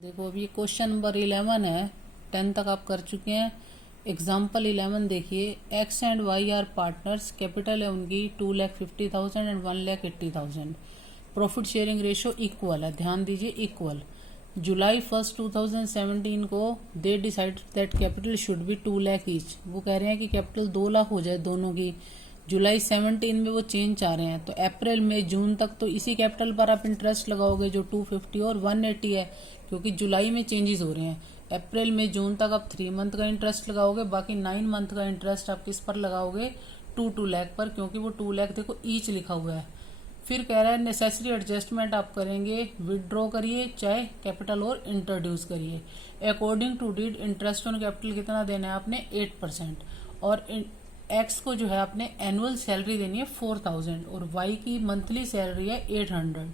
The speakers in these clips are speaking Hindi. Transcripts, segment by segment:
देखो अभी क्वेश्चन नंबर 11 है। 10 तक आप कर चुके हैं। एग्जाम्पल 11 देखिए, X and Y are partners, capital है उनकी 2,50,000 एंड 1,80,000। प्रॉफिट शेयरिंग रेशो इक्वल है, ध्यान दीजिए इक्वल। जुलाई 1 2017 को they decide that capital should be 2 lakh each. वो कह रहे हैं कि कैपिटल 2 लाख हो जाए दोनों की। जुलाई 17 में वो चेंज चाह रहे हैं, तो अप्रैल मई जून तक तो इसी कैपिटल पर आप इंटरेस्ट लगाओगे जो 250 और 180 है, क्योंकि जुलाई में चेंजेस हो रहे हैं। अप्रैल में जून तक आप 3 मंथ का इंटरेस्ट लगाओगे, बाकी 9 मंथ का इंटरेस्ट आप किस पर लगाओगे, 2 लाख पर, क्योंकि वो 2 लाख देखो ईच लिखा हुआ है। फिर कह रहा है नेसेसरी एडजस्टमेंट आप करेंगे, विदड्रॉ करिए चाहे कैपिटल और इंट्रोड्यूस करिए। According to deed interest on capital कितना देना है आपने, 8%। और एक्स को जो है आपने एनुअल सैलरी देनी है 4,000 और वाई की मंथली सैलरी है 800।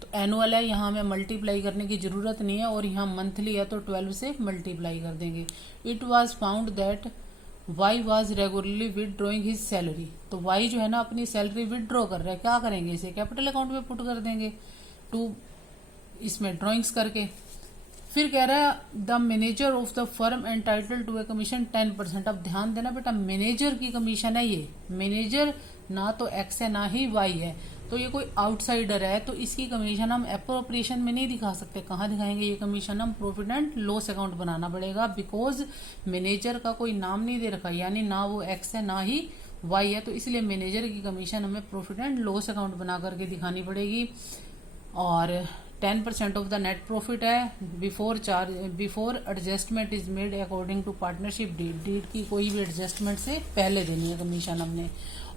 तो एनुअल है, यहाँ हमें मल्टीप्लाई करने की जरूरत नहीं है, और यहाँ मंथली है तो 12 से मल्टीप्लाई कर देंगे। It was found that why was regularly withdrawing his salary. तो वाई जो है ना अपनी सैलरी विदड्रॉ कर रहा है, क्या करेंगे, इसे कैपिटल अकाउंट में पुट कर देंगे, टू इसमें ड्रॉइंग्स करके। फिर कह रहा है the manager of the firm entitle to a commission 10%। अब ध्यान देना बेटा, मैनेजर की कमीशन है ये। मैनेजर ना तो एक्स है ना ही वाई है, तो ये कोई आउटसाइडर है, तो इसकी कमीशन हम एप्रोप्रिएशन में नहीं दिखा सकते। कहाँ दिखाएंगे ये कमीशन, हम प्रॉफिट एंड लॉस अकाउंट बनाना पड़ेगा, बिकॉज मैनेजर का कोई नाम नहीं दे रखा, यानी ना वो एक्स है ना ही वाई है, तो इसलिए मैनेजर की कमीशन हमें प्रॉफिट एंड लॉस अकाउंट बना करके दिखानी पड़ेगी। और 10% ऑफ द नेट प्रॉफिट है, before adjustment is made according to partnership deed. Deed की कोई भी एडजस्टमेंट से पहले देनी है कमीशन हमने।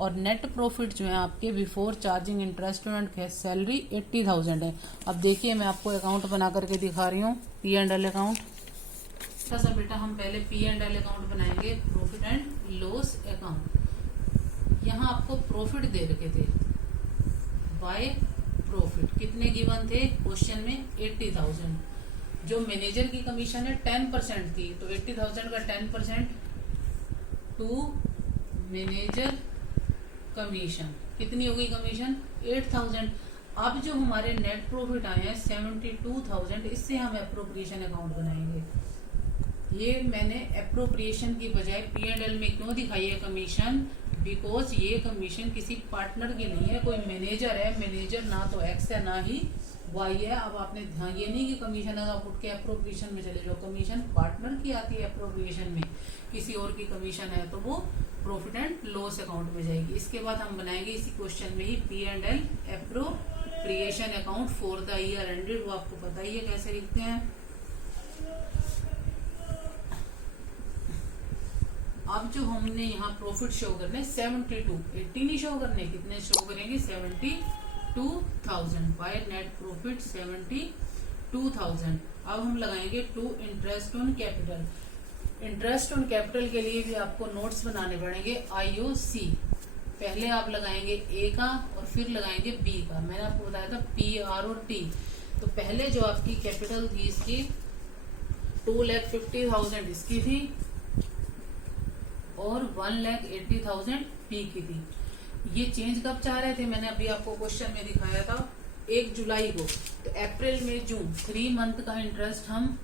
और नेट प्रॉफिट जो है आपके before charging interest and salary 80,000 है। अब देखिए मैं आपको अकाउंट बना करके दिखा रही हूँ, पी एंड एल अकाउंट। सा बेटा हम पहले पी एंड एल अकाउंट बनाएंगे, प्रॉफिट एंड लॉस अकाउंट। यहाँ आपको प्रॉफिट दे रखे थे, बाय प्रॉफिट कितने गिवन थे क्वेश्चन में, 80,000। जो मैनेजर की कमीशन है 10% थी, तो 80,000 का 10% टू मैनेजर कमीशन कितनी हो गई कमीशन, 8,000। अब जो हमारे नेट प्रॉफिट आए हैं 72,000, इससे हम एप्रोप्रिएशन अकाउंट बनाएंगे। ये मैंने एप्रोप्रिएशन की बजाय पी एंड एल में क्यों दिखाई है कमीशन, बिकॉज ये कमीशन किसी पार्टनर की नहीं है, कोई मैनेजर है। मैनेजर ना तो एक्स है ना ही वाई है। अब आपने ध्यान, ये नहीं कि कमीशन अगर आप उठ के एप्रोप्रिएशन में चले जाओ, कमीशन पार्टनर की आती है एप्रोप्रिएशन में, किसी और की कमीशन है तो वो प्रॉफिट एंड लॉस अकाउंट में जाएगी। इसके बाद हम बनाएंगे इसी क्वेश्चन में ही P and L appropriation account for the year ended. वो आपको पता ही है कैसे लिखते हैं। अब जो हमने यहाँ प्रॉफिट शो करने 72, 80 नहीं शो करने, कितने शो करेंगे 72,000 बाय नेट प्रॉफिट 72,000। अब हम लगाएंगे to interest on capital. Interest on capital के लिए भी आपको नोट्स बनाने पड़ेंगे, IOC। पहले आप लगाएंगे ए का और फिर लगाएंगे बी का। मैंने आपको बताया था PR और T। तो पहले जो आपकी कैपिटल थी इसकी 2,50,000 इसकी थी और 1,80,000 पी की थी। ये चेंज कब चाह रहे थे, मैंने अभी आपको क्वेश्चन में दिखाया था 1 जुलाई को। तो अप्रैल में जून 3 मंथ का इंटरेस्ट हम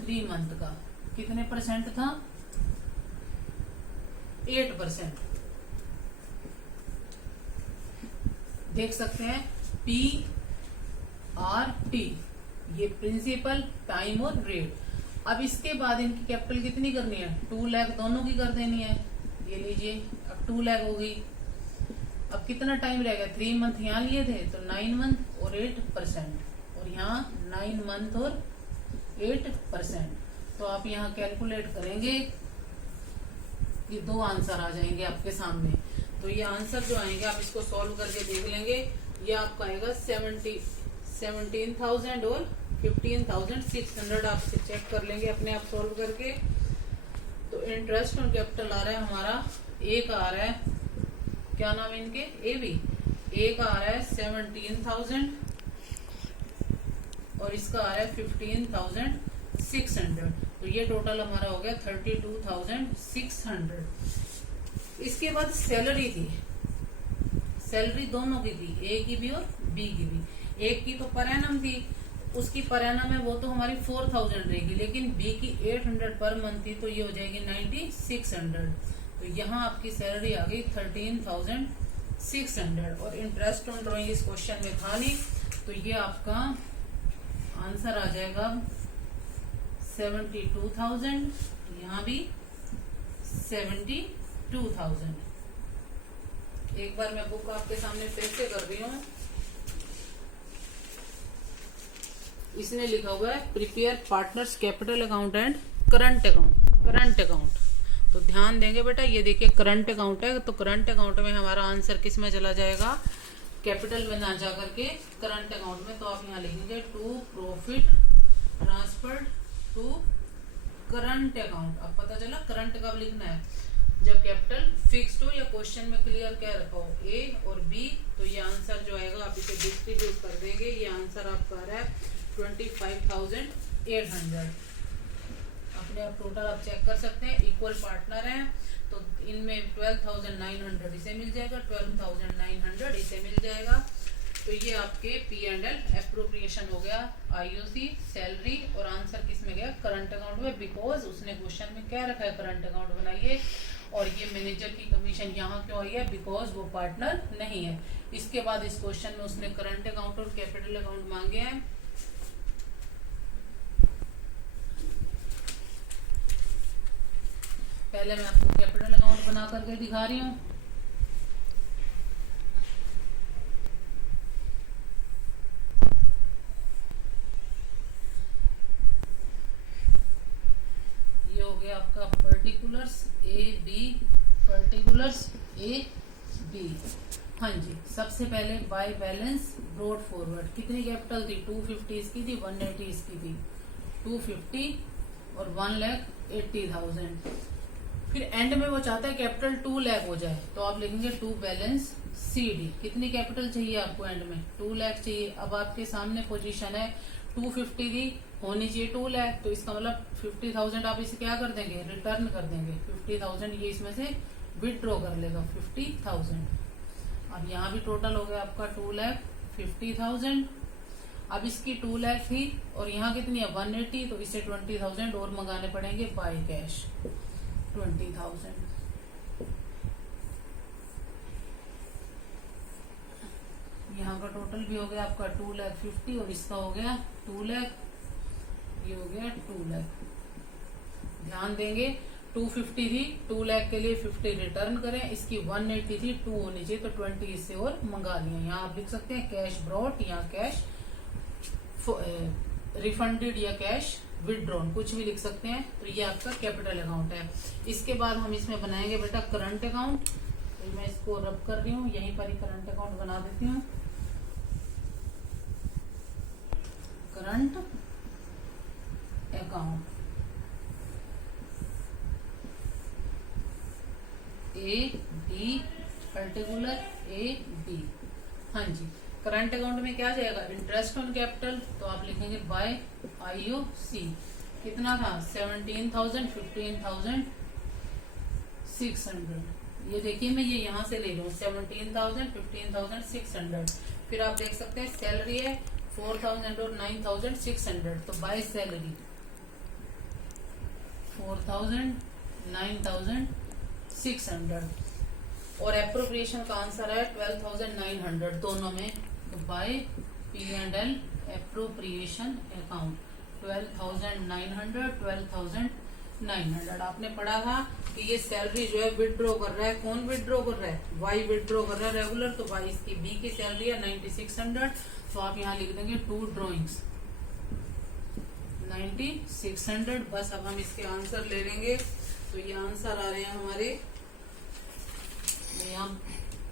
3 मंथ का कितने परसेंट था, 8%। देख सकते हैं PRT, ये प्रिंसिपल, टाइम और रेट। अब इसके बाद इनकी कैपिटल कितनी करनी है, 2 लाख दोनों की कर देनी है। ये लीजिए अब 2 लाख हो गई। अब कितना टाइम रहेगा, 3 मंथ यहाँ लिए थे तो 9 मंथ और 8%, और यहाँ 9 मंथ और 8%। तो आप यहाँ कैलकुलेट करेंगे, ये 2 आंसर आ जाएंगे आपके सामने। तो ये आंसर जो आएंगे आप इसको सॉल्व करके देख लेंगे। ये आपका आएगा 17,000 और 15,600। आप इसे चेक कर लेंगे अपने आप सॉल्व करके। तो इंटरेस्ट ऑन कैपिटल आ रहा है हमारा, ए का आ रहा है, क्या नाम है इनके, AB। ए का आ रहा है 17,000 और इसका आ रहा है 15,600। तो ये टोटल हमारा हो गया 32,600। इसके बाद सैलरी थी, सैलरी दोनों की थी, ए की भी और बी की भी। एक की तो पर एनम थी, उसकी पर एनम है वो तो हमारी 4000 रहेगी, लेकिन बी की 800 पर मंथ थी तो ये हो जाएगी 9600। तो यहाँ आपकी सैलरी आ गई 13600 और इंटरेस्ट ऑन ड्रॉइंग इस क्वेश्चन में था नहीं, तो ये आपका आंसर आ जाएगा 72,000, यहाँ भी 72,000। एक बार मैं बुक आपके सामने फिर से कर रही हूँ। इसमें लिखा हुआ है prepare partners capital account and current account. Current account तो ध्यान देंगे बेटा, ये देखिए करंट अकाउंट है, तो करंट अकाउंट में हमारा आंसर किस में चला जाएगा, कैपिटल में ना जा करके करंट अकाउंट में। तो आप यहाँ लिखेंगे to profit transferred to current account. अब पता चला करंट कब लिखना है, जब कैपिटल फिक्स्ड हो या क्वेश्चन में क्लियर क्या रखा हो ए और बी। तो ये आंसर जो आएगा आप इसे डिस्ट्रीब्यूट कर देंगे, ये आंसर आपका आ रहा है 25,800। अपने आप टोटल आप चेक कर सकते हैं, इक्वल पार्टनर हैं तो इनमें 12,900 इसे मिल जाएगा, 12,900 इसे मिल जाएगा। तो ये आपके P&L एप्रोप्रिएशन हो गया, आईओसी सैलरी, और आंसर किस में गया, करंट अकाउंट में, बिकॉज उसने क्वेश्चन में क्या रखा है, करंट अकाउंट बनाइए। और ये मैनेजर की कमीशन यहाँ क्यों आई है, बिकॉज वो पार्टनर नहीं है। इसके बाद इस क्वेश्चन में उसने करंट अकाउंट और कैपिटल अकाउंट मांगे हैं। पहले मैं आपको कैपिटल अकाउंट बना करके दिखा रही हूँ। ये हो गया आपका particulars A B, particulars A B. हाँ जी, सबसे पहले बाय बैलेंस ब्रॉड फॉरवर्ड, कितनी कैपिटल थी, 250 इसकी थी, 180 इसकी थी, 250 और 1,80,000। फिर एंड में वो चाहता है कैपिटल 2 लाख हो जाए, तो आप लिखेंगे टू बैलेंस सी डी। कितनी कैपिटल चाहिए आपको एंड में, 2 लाख चाहिए। अब आपके सामने पोजीशन है 250 की, होनी चाहिए 2 लाख, तो इसका मतलब 50,000 आप इसे क्या कर देंगे, रिटर्न कर देंगे। 50,000 ये इसमें से विदड्रॉ कर लेगा 50,000। अब यहाँ भी टोटल हो गया आपका 2,50,000। अब इसकी 2 लाख थी और यहाँ कितनी है 180, तो इसे 20,000 और मंगाने पड़ेंगे बाय कैश 20,000। यहाँ का टोटल भी हो गया आपका 2,50,000 और इसका हो गया 2 लाख, ये हो गया 2 लाख। ध्यान देंगे 250 थी, 2 लाख के लिए 50 रिटर्न करें, इसकी 180 थी, 2 होनी चाहिए, तो 20 इससे और मंगा लिया। यहाँ आप लिख सकते हैं कैश ब्रॉट या कैश रिफंडेड या कैश विदड्रॉन, कुछ भी लिख सकते हैं। तो ये आपका कैपिटल अकाउंट है। इसके बाद हम इसमें बनाएंगे बेटा करंट अकाउंट। तो मैं इसको रब कर रही हूँ, यहीं पर ही करंट अकाउंट बना देती हूँ। Current account A B, particular A B. हाँ जी, करंट अकाउंट में क्या जाएगा, इंटरेस्ट ऑन कैपिटल, तो आप लिखेंगे बाय आईओसी। कितना था 17,000, 15,600। ये देखिए मैं ये यहाँ से ले लूँ 17,000, 15,600। फिर आप देख सकते हैं सैलरी है 4,000 और 9,600, तो बाय सैलरी 4,000, 9,600 और एप्रोप्रिएशन का आंसर है 12,900 दोनों में। तो बाय P&L एप्रोप्रिएशन अकाउंट 12,900, 12,900। आपने पढ़ा था कि ये सैलरी जो है विदड्रॉ कर रहा है, कौन विदड्रॉ कर रहा है, वाई विदड्रॉ कर रहा है रेगुलर, तो वाई इसकी बी की सैलरी है 9600, तो आप यहाँ लिख देंगे 2 ड्रॉइंग्स 9600। बस अब हम इसके आंसर ले लेंगे। तो ये आंसर आ रहे हैं हमारे, यहाँ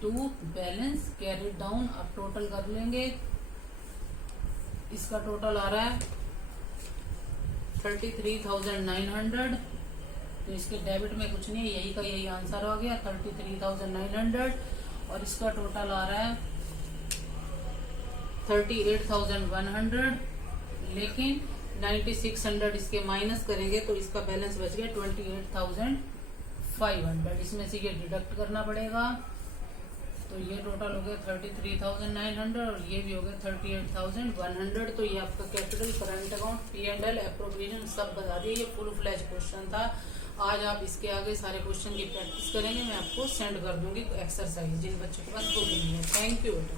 2 बैलेंस कैरी डाउन, अब टोटल कर लेंगे। इसका टोटल आ रहा है 33,900, तो इसके डेबिट में कुछ नहीं है, यही का यही आंसर आ गया 33,900। और इसका टोटल आ रहा है 38,100, लेकिन 9600 इसके माइनस करेंगे तो इसका बैलेंस बच गया 28,500। इसमें से ये डिडक्ट करना पड़ेगा तो ये टोटल हो गया 33,900 और ये भी हो गया 38,100। तो ये आपका capital, current account, P&L, appropriation सब बता दिए। ये फुल फ्लैश क्वेश्चन था। आज आप इसके आगे सारे क्वेश्चन की प्रैक्टिस करेंगे। मैं आपको सेंड कर दूंगी एक्सरसाइज जिन बच्चों के पास बुक नहीं है। थैंक यू बेटा।